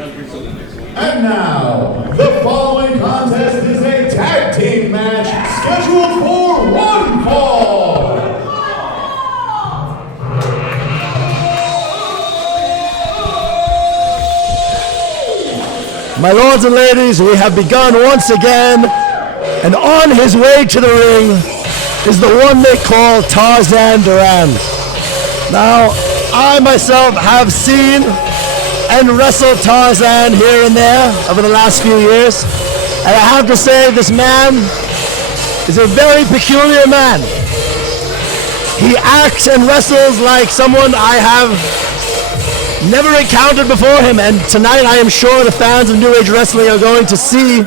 And now, the following contest is a tag team match scheduled for one fall. My lords and ladies, we have begun once again, and on his way to the ring is the one they call Tarzan Duran. Now, I myself have seen and wrestled Tarzan here and there over the last few years, and I have to say this man is a very peculiar man. He acts and wrestles like someone I have never encountered before him, and tonight I am sure the fans of New Age Wrestling are going to see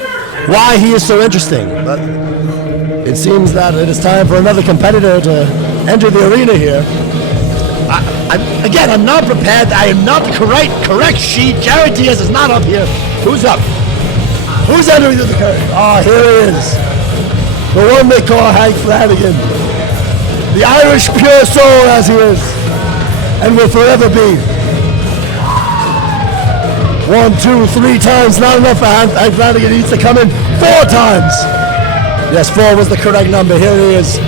why he is so interesting. But it seems that it is time for another competitor to enter the arena here. I'm not prepared. I am not the correct sheet. Jared Diaz is not up here. Who's up? Who's entering the curtain? Oh, here he is. The one they call Hank Flanagan. The Irish pure soul as he is, and will forever be. 1, 2, 3 times, not enough for Hank Flanagan. He needs to come in 4 times. Yes, 4 was the correct number. Here he is,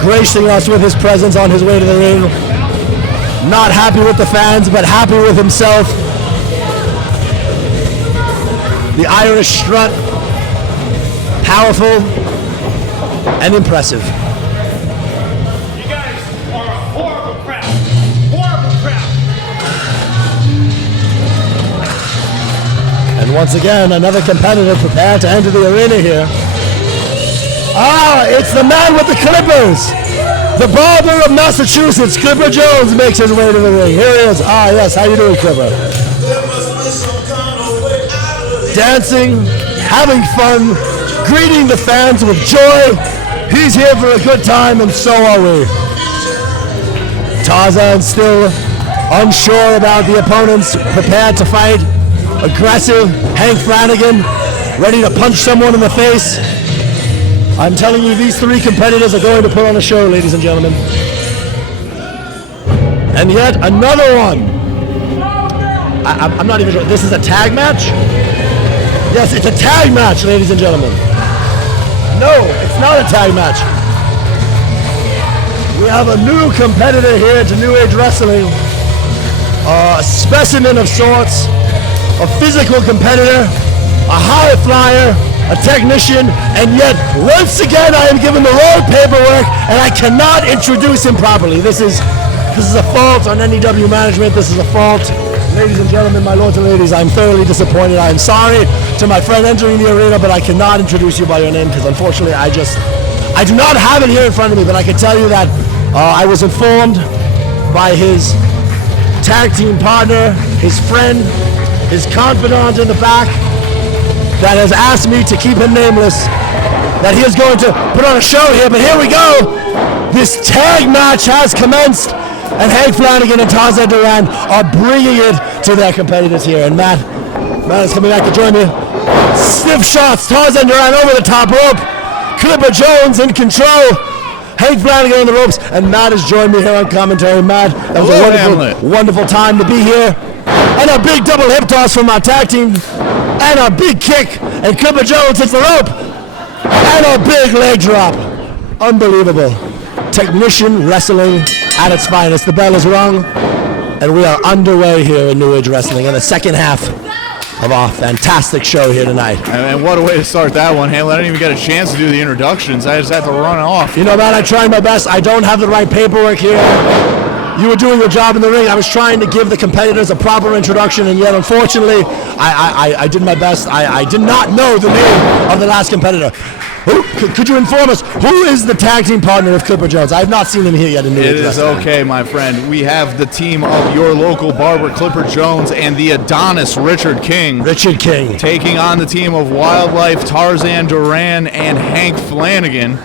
gracing us with his presence on his way to the ring. Not happy with the fans, but happy with himself. The Irish strut, powerful and impressive. You guys are a horrible crowd. Horrible crowd. And once again, another competitor prepared to enter the arena here. Ah, it's the man with the clippers. The barber of Massachusetts, Clipper Jones, makes his way to the ring. Here he is. Ah, yes. How you doing, Clipper? Dancing, having fun, greeting the fans with joy. He's here for a good time, and so are we. Tarzan still unsure about the opponents, prepared to fight. Aggressive, Hank Flanagan, ready to punch someone in the face. I'm telling you, these 3 competitors are going to put on a show, ladies and gentlemen. And yet another one. I'm not even sure. This is a tag match? Yes, it's a tag match, ladies and gentlemen. No, it's not a tag match. We have a new competitor here to New Age Wrestling. A specimen of sorts. A physical competitor. A high flyer. A technician, and yet once again I am given the wrong paperwork and I cannot introduce him properly. This is a fault on NEW management. This is a fault. Ladies and gentlemen, my lords and ladies, I'm thoroughly disappointed. I am sorry to my friend entering the arena, but I cannot introduce you by your name because unfortunately I do not have it here in front of me, but I can tell you that I was informed by his tag team partner, his friend, his confidant in the back, that has asked me to keep him nameless, that he is going to put on a show here, but here we go. This tag match has commenced, and Hank Flanagan and Tarzan Duran are bringing it to their competitors here. And Matt is coming back to join me. Stiff shots, Tarzan Duran over the top rope. Clipper Jones in control. Hank Flanagan on the ropes, and Matt has joined me here on commentary. Matt, that was a wonderful time to be here. And a big double hip toss from our tag team. And a big kick, and Clipper Jones hits the rope, and a big leg drop. Unbelievable. Technician wrestling at its finest. The bell is rung, and we are underway here in New Age Wrestling in the second half of our fantastic show here tonight. And what a way to start that one, Hamlin. I didn't even get a chance to do the introductions. I just had to run off. You know, man, I tried my best. I don't have the right paperwork here. You were doing your job in the ring. I was trying to give the competitors a proper introduction, and yet, unfortunately, I did my best. I did not know the name of the last competitor. Could you inform us, who is the tag team partner of Clipper Jones? I have not seen him here yet in New Age Wrestling. It is okay, my friend. We have the team of your local barber, Clipper Jones, and the Adonis, Richard King. Richard King. Taking on the team of Wildlife, Tarzan Duran, and Hank Flanagan.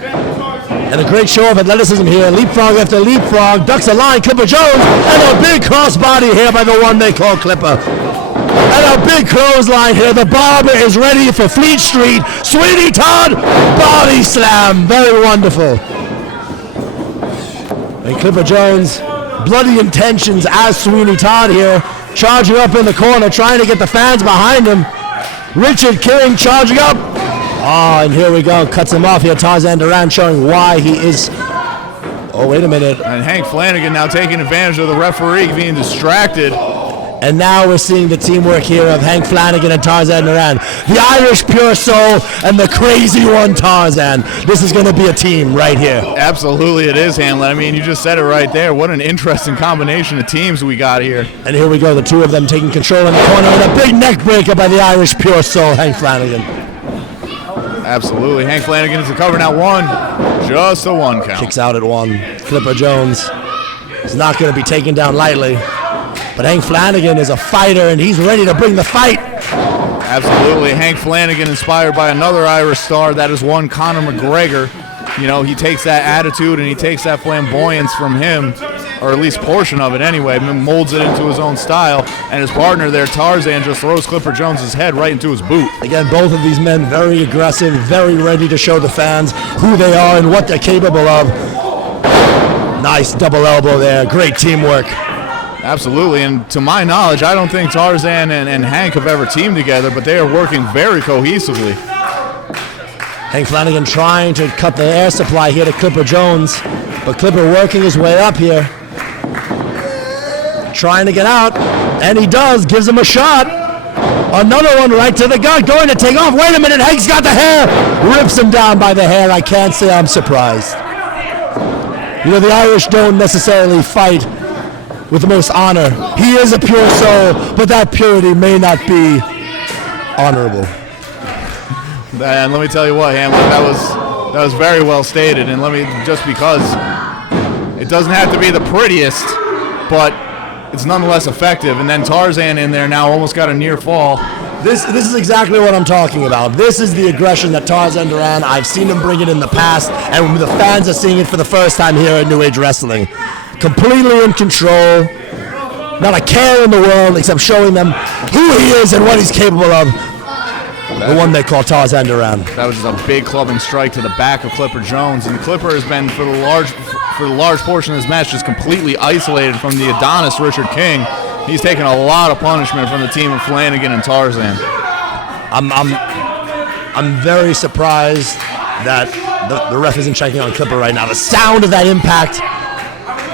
And a great show of athleticism here. Leapfrog after leapfrog. Ducks a line, Clipper Jones. And a big crossbody here by the one they call Clipper. And a big clothesline here. The barber is ready for Fleet Street. Sweeney Todd, body slam. Very wonderful. And Clipper Jones, bloody intentions as Sweeney Todd here. charging up in the corner, trying to get the fans behind him. Richard King charging up. Oh, and here we go. Cuts him off here. Tarzan Duran showing why he is. Oh, wait a minute. And Hank Flanagan now taking advantage of the referee being distracted. And now we're seeing the teamwork here of Hank Flanagan and Tarzan Duran. The Irish pure soul and the crazy one Tarzan. This is going to be a team right here. Absolutely it is, Hamlet. I mean, you just said it right there. What an interesting combination of teams we got here. And here we go, the two of them taking control in the corner and a big neck breaker by the Irish pure soul, Hank Flanagan. Absolutely. Hank Flanagan is the cover now. One. Just a one count. Kicks out at one. Clipper Jones is not going to be taken down lightly. But Hank Flanagan is a fighter, and he's ready to bring the fight. Absolutely. Hank Flanagan inspired by another Irish star. That is one Conor McGregor. You know, he takes that attitude and he takes that flamboyance from him, or at least portion of it anyway, and molds it into his own style. And his partner there, Tarzan, just throws Clipper Jones' head right into his boot. Again, both of these men very aggressive, very ready to show the fans who they are and what they're capable of. Nice double elbow there. Great teamwork. Absolutely, and to my knowledge, I don't think Tarzan and Hank have ever teamed together, but they are working very cohesively. Hank Flanagan trying to cut the air supply here to Clipper Jones, but Clipper working his way up here. Trying to get out, and he does, gives him a shot. Another one right to the gut, going to take off. Wait a minute, Hank's got the hair. Rips him down by the hair. I can't say I'm surprised. You know, the Irish don't necessarily fight with the most honor. He is a pure soul, but that purity may not be honorable. And let me tell you what, Hamlet, that was very well stated. And let me, just because it doesn't have to be the prettiest, but it's nonetheless effective. And then Tarzan in there now almost got a near fall. This is exactly what I'm talking about. This is the aggression that Tarzan Duran, I've seen him bring it in the past, and the fans are seeing it for the first time here at New Age Wrestling. Completely in control, not a care in the world except showing them who he is and what he's capable of. The one they call Tarzan Duran. That was just a big clubbing strike to the back of Clipper Jones, and Clipper has been for the large portion of this match just completely isolated from the Adonis Richard King. He's taken a lot of punishment from the team of Flanagan and Tarzan. I'm very surprised that the ref isn't checking on Clipper right now. The sound of that impact,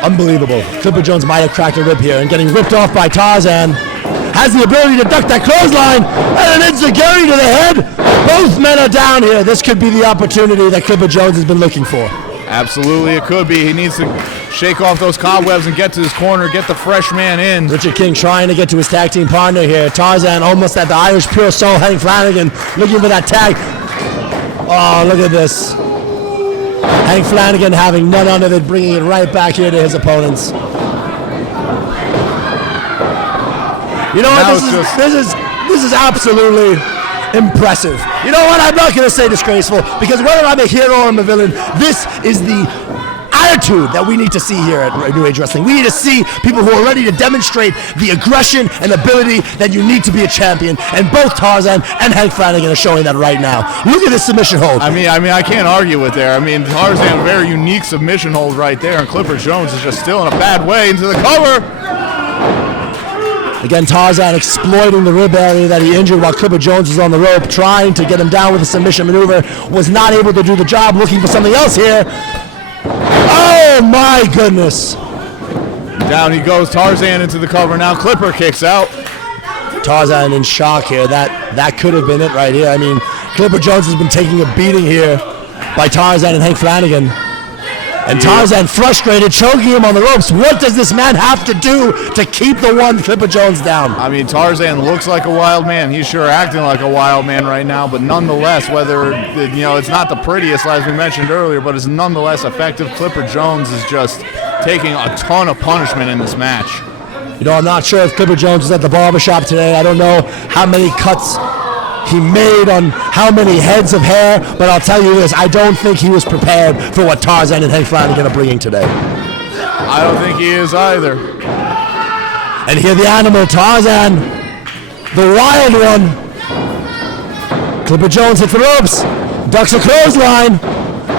unbelievable. Clipper Jones might have cracked a rib here, and getting ripped off by Tarzan. Has the ability to duck that clothesline, and an enziguri to the head. Both men are down here. This could be the opportunity that Clipper Jones has been looking for. Absolutely, it could be. He needs to shake off those cobwebs and get to his corner, get the fresh man in. Richard King trying to get to his tag team partner here. Tarzan almost at the Irish pure soul, Hank Flanagan looking for that tag. Oh, look at this. Hank Flanagan having none of it, bringing it right back here to his opponents. You know what? This is absolutely impressive. You know what? I'm not going to say disgraceful, because whether I'm a hero or I'm a villain, this is the attitude that we need to see here at New Age Wrestling. We need to see people who are ready to demonstrate the aggression and ability that you need to be a champion, and both Tarzan and Hank Flanagan are showing that right now. Look at this submission hold. I mean, I can't argue with there. I mean, Tarzan, very unique submission hold right there, and Clipper Jones is just still in a bad way into the cover. Again, Tarzan exploiting the rib area that he injured while Clipper Jones was on the rope, trying to get him down with a submission maneuver. Was not able to do the job, looking for something else here. Oh my goodness. Down he goes, Tarzan into the cover now. Clipper kicks out. Tarzan in shock here. That could have been it right here. I mean, Clipper Jones has been taking a beating here by Tarzan and Hank Flanagan. And Tarzan frustrated, choking him on the ropes. What does this man have to do to keep the one Clipper Jones down? I mean, Tarzan looks like a wild man. He's sure acting like a wild man right now, but nonetheless, whether, you know, it's not the prettiest, as we mentioned earlier, but it's nonetheless effective. Clipper Jones is just taking a ton of punishment in this match. You know, I'm not sure if Clipper Jones was at the barbershop today. I don't know how many cuts he made on how many heads of hair, but I'll tell you this, I don't think he was prepared for what Tarzan and Hank Flanagan are bringing today. I don't think he is either. And here the animal, Tarzan, the wild one. Clipper Jones hits the ropes, ducks a clothesline,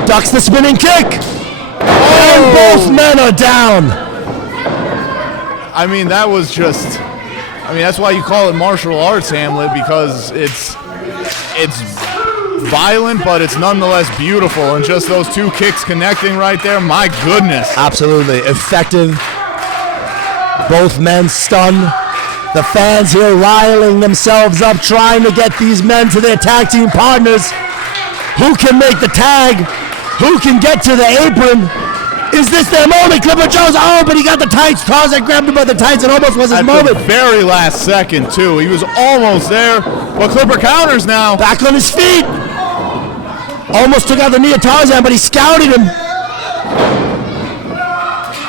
ducks the spinning kick, and both men are down. I mean, that was just I mean, that's why you call it martial arts, Hamlet, because it's violent, but it's nonetheless beautiful. And just those two kicks connecting right there, my goodness. Absolutely effective. Both men stunned. The fans here riling themselves up, trying to get these men to their tag team partners. Who can make the tag? Who can get to the apron? Is this their moment? Clipper Jones, oh, but he got the tights. Tarzan grabbed him by the tights. It almost was his moment. At the very last second, too. He was almost there, but Clipper counters now. Back on his feet. Almost took out the knee of Tarzan, but he scouted him.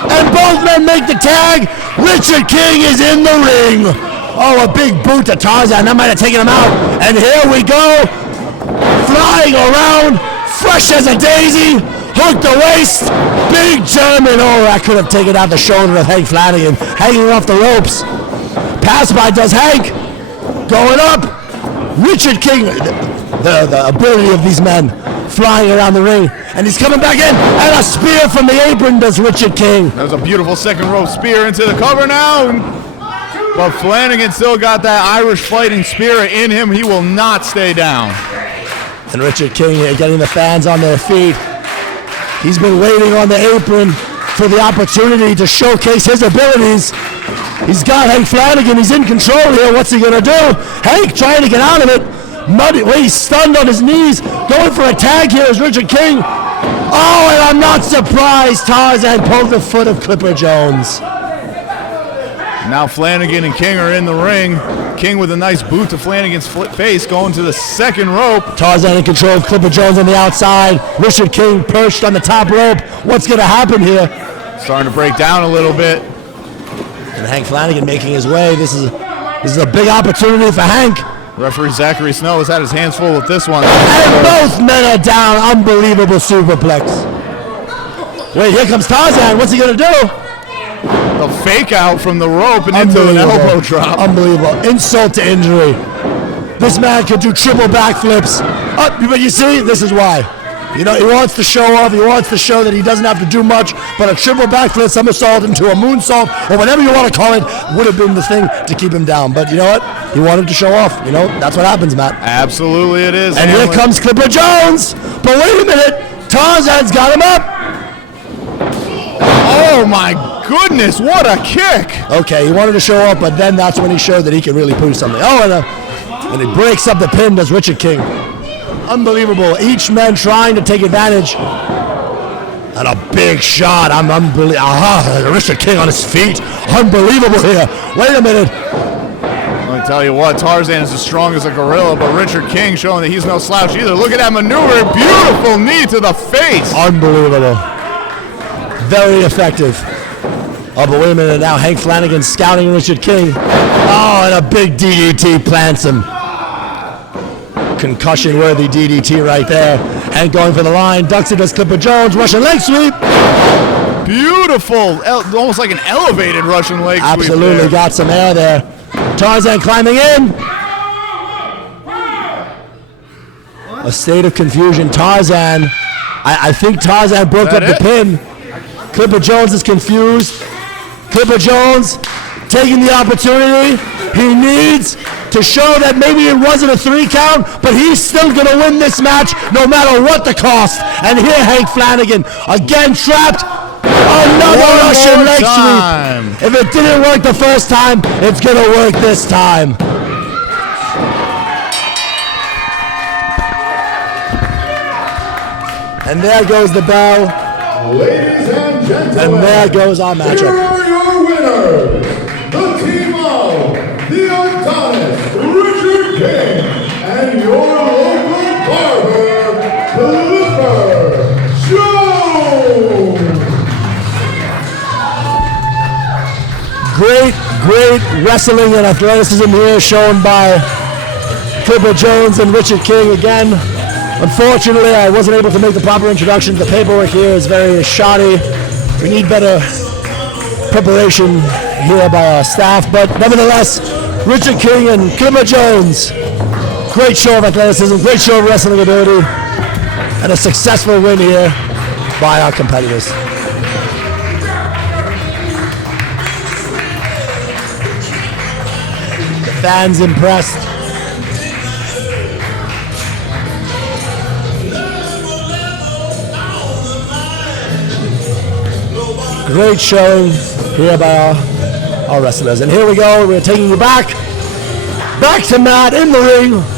And both men make the tag. Richard King is in the ring. Oh, a big boot to Tarzan. That might have taken him out. And here we go. Flying around. Fresh as a daisy. Hooked the waist. Big German. Oh, that could have taken out the shoulder of Hank Flanagan. Hanging off the ropes. Pass by does Hank. Going up. Richard King. The ability of these men. Flying around the ring, and he's coming back in, and a spear from the apron does Richard King. That was a beautiful second rope spear into the cover now, but Flanagan still got that Irish fighting spirit in him. He will not stay down. And Richard King here getting the fans on their feet. He's been waiting on the apron for the opportunity to showcase his abilities. He's got Hank Flanagan. He's in control here. What's he gonna do? Hank trying to get out of it. Muddy, well, he's stunned on his knees. Going for a tag here is Richard King. Oh, and I'm not surprised. Tarzan pulled the foot of Clipper Jones. Now Flanagan and King are in the ring. King with a nice boot to Flanagan's face, going to the second rope. Tarzan in control of Clipper Jones on the outside. Richard King perched on the top rope. What's going to happen here? Starting to break down a little bit. And Hank Flanagan making his way. This is a big opportunity for Hank. Referee Zachary Snow has had his hands full with this one. And both men are down. Unbelievable superplex. Wait, here comes Tarzan. What's he going to do? The fake out from the rope and into an elbow drop. Unbelievable. Insult to injury. This man could do triple backflips. But you see, this is why. You know, he wants to show off. He wants to show that he doesn't have to do much. But a triple backflip, somersault into a moonsault, or whatever you want to call it, would have been the thing to keep him down. But you know what? He wanted to show off. You know, that's what happens, Matt. Absolutely it is. And here comes Clipper Jones. But wait a minute. Tarzan's got him up. Oh, my goodness. What a kick. Okay, he wanted to show off, but then that's when he showed that he can really prove something. Oh, and he breaks up the pin, does Richard King. Unbelievable. Each man trying to take advantage. And a big shot. Unbelievable. Richard King on his feet. Unbelievable here. Wait a minute. Let me tell you what, Tarzan is as strong as a gorilla, but Richard King showing that he's no slouch either. Look at that maneuver. Beautiful knee to the face. Unbelievable. Very effective. Oh, but wait a minute now. Hank Flanagan scouting Richard King. Oh, and a big DDT plants him. Concussion-worthy DDT right there. Hank going for the line. Ducks it, does Clipper Jones. Russian leg sweep. Beautiful. Almost like an elevated Russian leg sweep. Absolutely got some air there. Tarzan climbing in. A state of confusion. Tarzan. I think Tarzan broke up the pin. Clipper Jones is confused. Clipper Jones taking the opportunity. He needs to show that maybe it wasn't a 3 count, but he's still going to win this match no matter what the cost. And here Hank Flanagan again trapped. Another Russian leg sweep. If it didn't work the first time, it's going to work this time. And there goes the bell. Ladies and gentlemen, And there goes our matchup. here are your winners, the team of the Adonis, Richard King, and your local barber, Clipper Jones. Great wrestling and athleticism here shown by Clipper Jones and Richard King again. Unfortunately, I wasn't able to make the proper introduction. The paperwork here is very shoddy. We need better preparation here by our staff, but nevertheless, Richard King and Clipper Jones, great show of athleticism, great show of wrestling ability, and a successful win here by our competitors. Fans impressed. Great showing here by our wrestlers. And here we go. We're taking you back to Matt in the ring.